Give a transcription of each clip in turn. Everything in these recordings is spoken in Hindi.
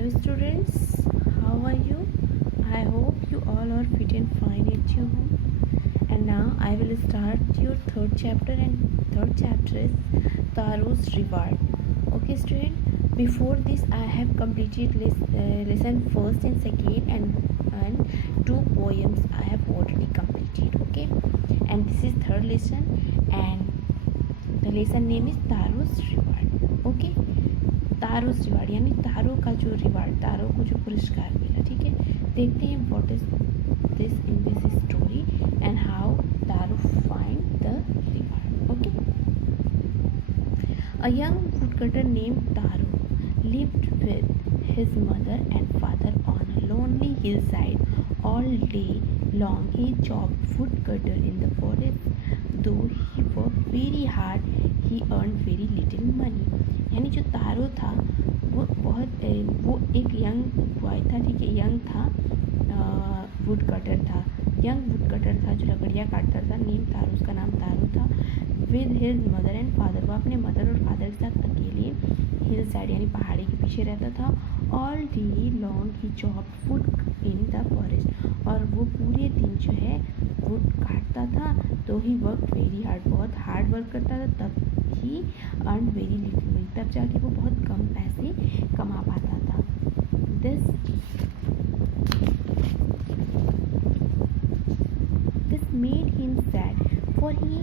Hello students, how are you? I hope you all are fit and fine at your home. And now I will start your third chapter, and third chapter is Taro's Reward. Okay student, before this I have completed lesson first and second, and two poems I have already completed. Okay, and this is third lesson, and the lesson name is Taro's Reward. Okay, Taro's reward यानी तारों का जो रिवार्ड, तारों को जो पुरस्कार मिला. ठीक है, देखते हैं what is this in this story and how taro find the reward. Okay, a young woodcutter named Taro lived with his mother and father on a lonely hillside. All day long he chopped woodcutter in the forest. Though he worked very hard, he earned very little money. यानी जो तारो था वो एक यंग बॉय था. ठीक है, यंग था, वुड कटर था, यंग वुड कटर था जो लकड़ियाँ काटता था. नेम तारो, उसका नाम तारो था. With his mother and father, वो अपने मदर और फादर के साथ अकेले हिल साइड यानी पहाड़ी के पीछे रहता था. All day long he chopped would in the forest, और वो पूरे दिन जो है वुड काटता था. तो ही वर्क वेरी हार्ड, बहुत हार्ड वर्क करता था. तब ही अर्न वेरी लिटिल मनी, तब जाके वो बहुत कम पैसे कमा पाता था. This made him sad, for he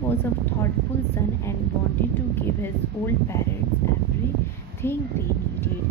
was a thoughtful son and wanted to give his old parents everything they needed.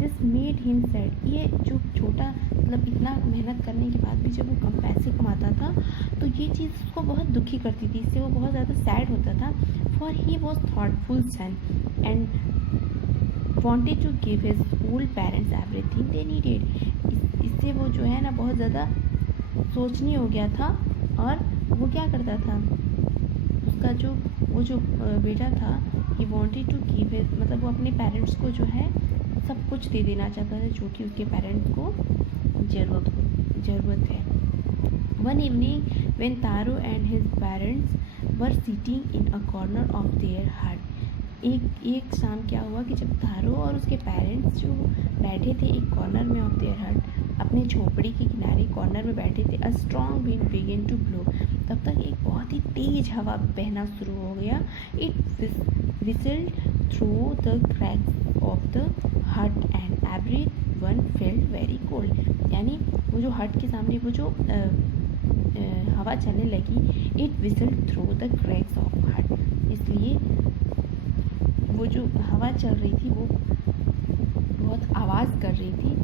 This made him sad. ये जो छोटा, मतलब इतना मेहनत करने के बाद भी जब वो कम पैसे कमाता था तो ये चीज़ उसको बहुत दुखी करती थी. इससे वो बहुत ज़्यादा सैड होता था. For he was thoughtful son and wanted to give his old parents everything they needed. इससे वो जो है ना बहुत ज़्यादा सोचनी हो गया था. और वो क्या करता था, उसका जो बेटा था, he wanted to give his, मतलब वो अपने पेरेंट्स को जो है सब कुछ दे देना चाहता था जो कि उसके पेरेंट्स को ज़रूरत है. One evening when Taro and his parents were sitting in a corner of their hut, एक शाम क्या हुआ कि जब तारो और उसके पेरेंट्स जो बैठे थे एक कॉर्नर में ऑफ देयर हट, अपने झोपड़ी के किनारे कॉर्नर में बैठे थे. A strong wind began to blow, तब तक एक बहुत ही तेज़ हवा बहना शुरू हो गया. It whistled through the cracks of the hut and everyone felt very cold. यानी वो जो हट के सामने वो जो हवा चलने लगी, it whistled through the cracks of हट, इसलिए वो जो हवा चल रही थी वो बहुत आवाज़ कर रही थी.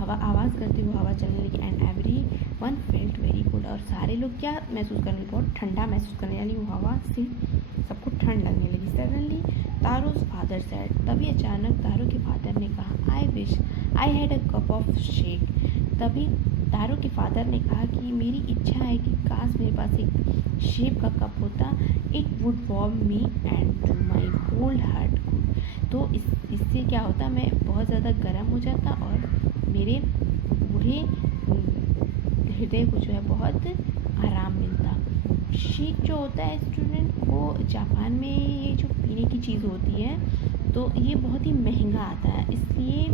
आवाज़ करते हुए हवा चलने लगी. And every one felt very good, और सारे लोग क्या महसूस करने लगे, बहुत ठंडा महसूस करने, यानी वो हवा से सबको ठंड लगने लगी. सडनली तारो's फादर सेड, तभी अचानक तारो के फादर ने कहा, I wish I had a cup of shake. तभी तारो के फादर ने कहा कि मेरी इच्छा है कि काश मेरे पास एक शेक का कप होता. It would warm me and to my cold heart. तो इससे क्या होता, मैं बहुत ज़्यादा गर्म हो जाता और मेरे बूढ़े हृदय को जो है बहुत आराम मिलता. शेक जो होता है स्टूडेंट, वो जापान में ये जो पीने की चीज़ होती है तो ये बहुत ही महंगा आता है. इसलिए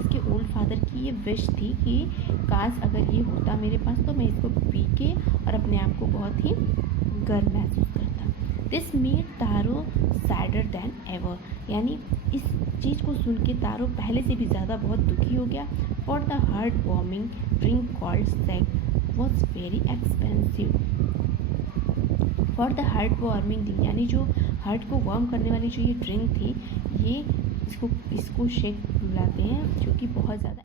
इसके ओल्ड फादर की ये विश थी कि काश अगर ये होता मेरे पास तो मैं इसको पी के और अपने आप को बहुत ही गर्म महसूस करता. This made Taro sadder than ever, यानी इस चीज़ को सुन के तारो पहले से भी ज़्यादा बहुत दुखी हो गया. For the heart warming drink called sake was very expensive. For the heart warming drink, यानी जो हार्ट को वार्म करने वाली जो ये ड्रिंक थी, ये इसको शेक बुलाते हैं, जो कि बहुत ज़्यादा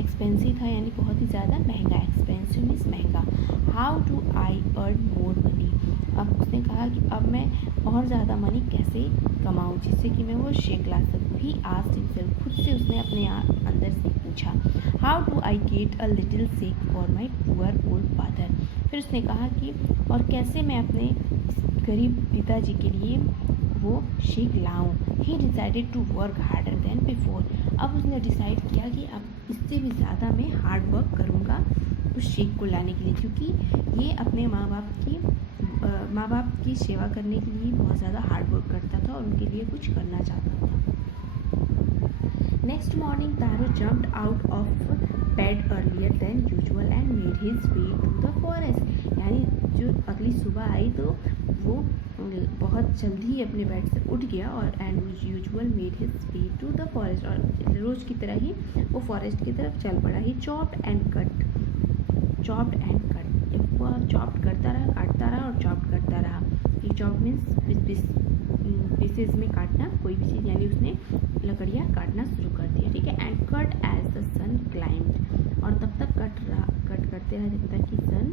एक्सपेंसिव था, यानी बहुत ही ज़्यादा महंगा. एक्सपेंसिव मीन्स महंगा. How do I earn more money, अब उसने कहा कि अब मैं और ज़्यादा मनी कैसे कमाऊँ जिससे कि मैं वो शेक ला सकूँ. ही आस्क्ड हिमसेल्फ, खुद से उसने अपने अंदर से पूछा. How do I get a little shake for my poor old father. फिर उसने कहा कि और कैसे मैं अपने गरीब पिताजी के लिए वो शेक लाऊं. He decided to work harder than before, अब उसने डिसाइड किया कि अब इससे भी ज़्यादा मैं हार्ड वर्क करूँगा उस शेक को लाने के लिए, क्योंकि ये अपने माँ बाप की सेवा करने के लिए बहुत ज़्यादा हार्ड वर्क करता था और उनके लिए कुछ करना चाहता था. Next morning, Taro jumped out of bed earlier than usual and made his way to the forest. यानी जो अगली सुबह आई तो वो बहुत जल्दी अपने बेड से उठ गया और and usual made his way to the forest, और रोज़ की तरह ही वो फॉरेस्ट की तरफ चल पड़ा. ही चॉप्ड एंड कट. वो चॉप्ड करता रहा, काटता रहा और चॉप्ड करता रहा. ही चॉप्ड मीन्स पीसेस में काटना कोई भी चीज़, यानी उसने लकड़ियाँ काटना शुरू कर दिया. ठीक है. And cut as the sun climbed. और तब तक कट करते रहा जब तक कि सन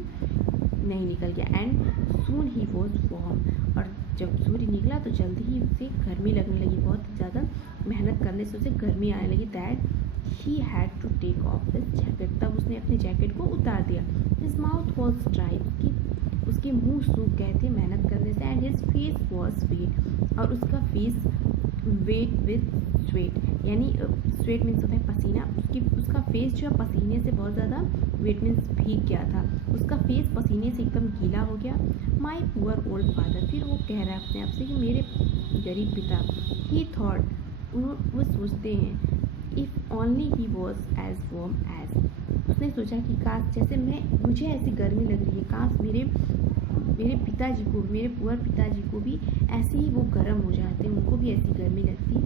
नहीं निकल गया. And soon he was warm. और जब सूर्य निकला तो जल्दी ही उसे गर्मी लगने लगी. बहुत ज़्यादा मेहनत करने से उसे गर्मी आने लगी. That he had to take off his jacket. तब उसने अपने जैकेट को उतार दिया. His mouth was dry. उसके मुंह सूख गए थे मेहनत करने से. And his face was wet. और उसका फेस वेट विद स्वेट, यानी स्वेट मीन्स होता है पसीना. उसका फेस जो है पसीने से बहुत ज़्यादा, वेट मीन्स भीग गया था. उसका फेस पसीने से एकदम गीला हो गया. माई पुअर ओल्ड फादर. फिर वो कह रहा है अपने आप से कि मेरे गरीब पिता. He thought. वो सोचते हैं if only he was as warm as. उसने सोचा कि काश जैसे मुझे ऐसी गर्मी लग रही है, काश मेरे पिताजी को, मेरे पुअर पिताजी को भी ऐसे ही वो गर्म हो जाते, उनको भी ऐसी गर्मी लगती.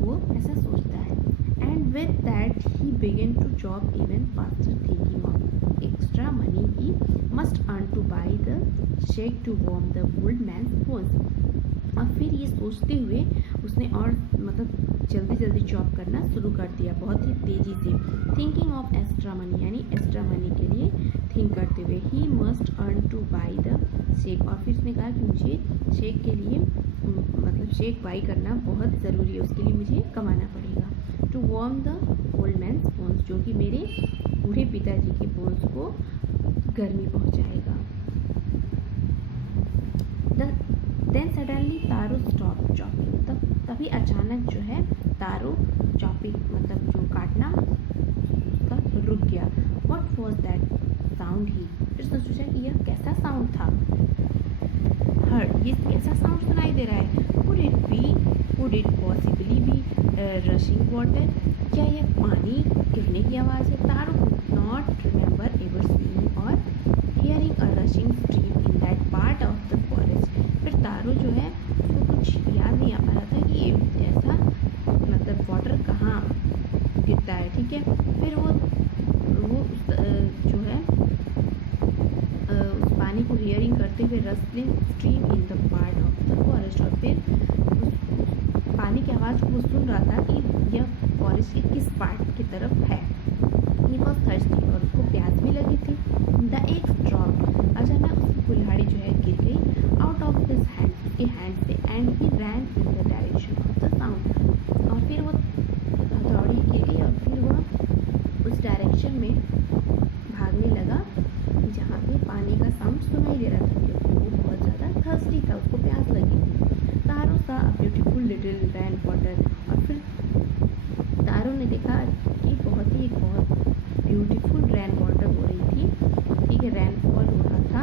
वो ऐसा सोचता है. And with that he began to job even faster, thinking of extra money he must earn to buy the shake to warm the old man's bones. और फिर ये सोचते हुए उसने और मतलब जल्दी जॉब करना शुरू कर दिया, बहुत ही तेज़ी से. थिंकिंग ऑफ एक्स्ट्रा मनी, यानी एक्स्ट्रा मनी के लिए थिंक करते हुए. ही must earn to buy the shake. और फिर उसने कहा कि मुझे शेक के लिए मतलब शेक बाई करना बहुत ज़रूरी है, उसके लिए मुझे कमाना पड़ेगा. To warm the old man's bones, जो कि मेरे बूढ़े पिताजी के बोन्स को गर्मी पहुँचाएगा. देन सडनली तारो स्टॉप चॉपिंग. तभी अचानक जो है तारो चॉपिंग मतलब जो काटना उसका रुक गया. व्हाट वॉज दैट साउंड ही. फिर उसने सोचा कि यह कैसा साउंड था. हर्ड, ये कैसा साउंड सुनाई दे रहा है. Would it possibly be rushing water. क्या यह पानी गिरने की आवाज़ है. Taro could not remember ever seeing or hearing a rushing stream in that part of the forest. फिर तारो जो है उसको कुछ याद नहीं आ पा रहा था कि ऐसा मतलब वाटर कहाँ गिरता है. ठीक है. फिर वो जो है उस पानी को हियरिंग करते हुए rustling stream in the part of the forest. और फिर उस पानी की आवाज़ को वो सुन रहा था कि यह फॉरेस्ट के किस पार्ट की तरफ है. He was thirsty. और उसको प्यास भी लगी थी. The eggs dropped. अचानक उसकी कुल्हाड़ी जो है गिर गई आउट ऑफ हिज हैंड, उसके हैंड से. And he ran in the direction of the sound. और फिर वो हथौड़ी गिर गई और फिर वह उस डायरेक्शन में भागने लगा जहाँ पे पानी का साउंड सुनाई दे रहा था, क्योंकि वो बहुत ज़्यादा थर्स्टी था, उसको प्यास लगी थी. तारो सा ब्यूटीफुल लिटिल रैन वाटर. और फिर तारो ने देखा कि बहुत ब्यूटीफुल रैन वाटर हो रही थी. ठीक है. रैनफॉल हो रहा था.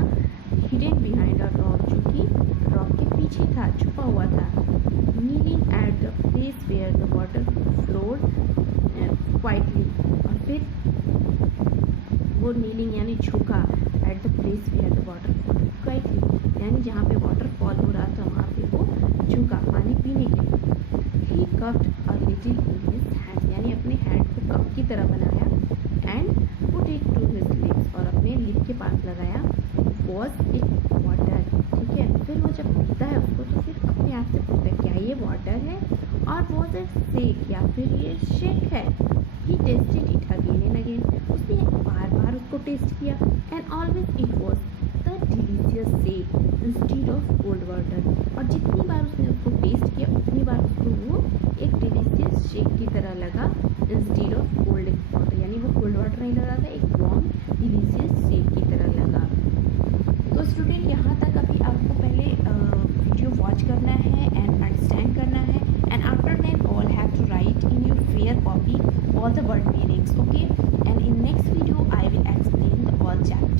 हिडन बिहाइंड अ रॉक, जो कि रॉक के पीछे था, छुपा हुआ था. Kneeling at the place where the water flowed quietly. और फिर वो नीलिंग यानी झुका at the place where the water flowed quietly, यानी जहाँ पे वाटर फॉल हो रहा था वहाँ पे वो झुका पानी पीने के लिए. He cupped a little in his hand, यानी अपने हैंड को कप की तरह बनाया. And put it to his lips, और अपने लिप के पास लगाया. Was it water. ठीक है. फिर वो जब पीता है उसको तो फिर अपने आप से पूछता है क्या ये वाटर है, और वॉज इट शेक या फिर ये शेक है. He tasted it again and again. उसने बार उसको टेस्ट किया. And always it was the delicious shake instead of cold water. और जितनी बार उसने उसको टेस्ट किया उतनी बार उसको वो एक डिलीशियस शेक की तरह लगा इंस्टीड ऑफ कोल्ड वाटर, यानी वो कोल्ड वाटर नहीं लगा था, एक वार्म डिलीशियस शेक की तरह लगा. तो स्टूडेंट यहाँ तक अभी आपको पहले वीडियो वॉच करना है एंड अंडरस्टैंड करना है. And after that all have to write in your fair copy all the word meanings. Okay. And in next video I will explain the all chapter.